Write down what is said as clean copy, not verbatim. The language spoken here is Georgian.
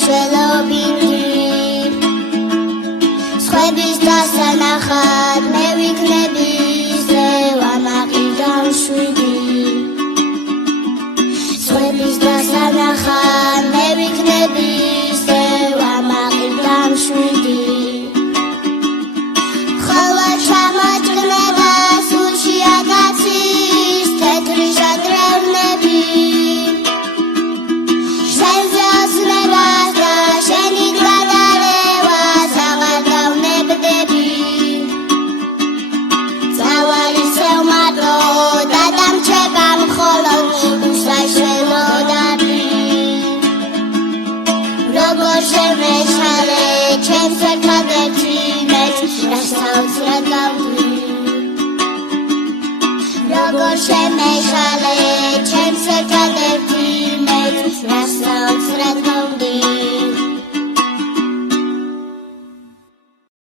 საშველობითი სხვების დასანახად მე ვიქნები ვამაყიდავ შვიდი სხვების დასანახად მე ვიქნები ვამაყიდავ შვიდი როგორ შემეშალე ჩემს ერთადერთი მეც რას საოცრად გავდივი როგორ შემეშალე ჩემს ერთადერთი მეც რას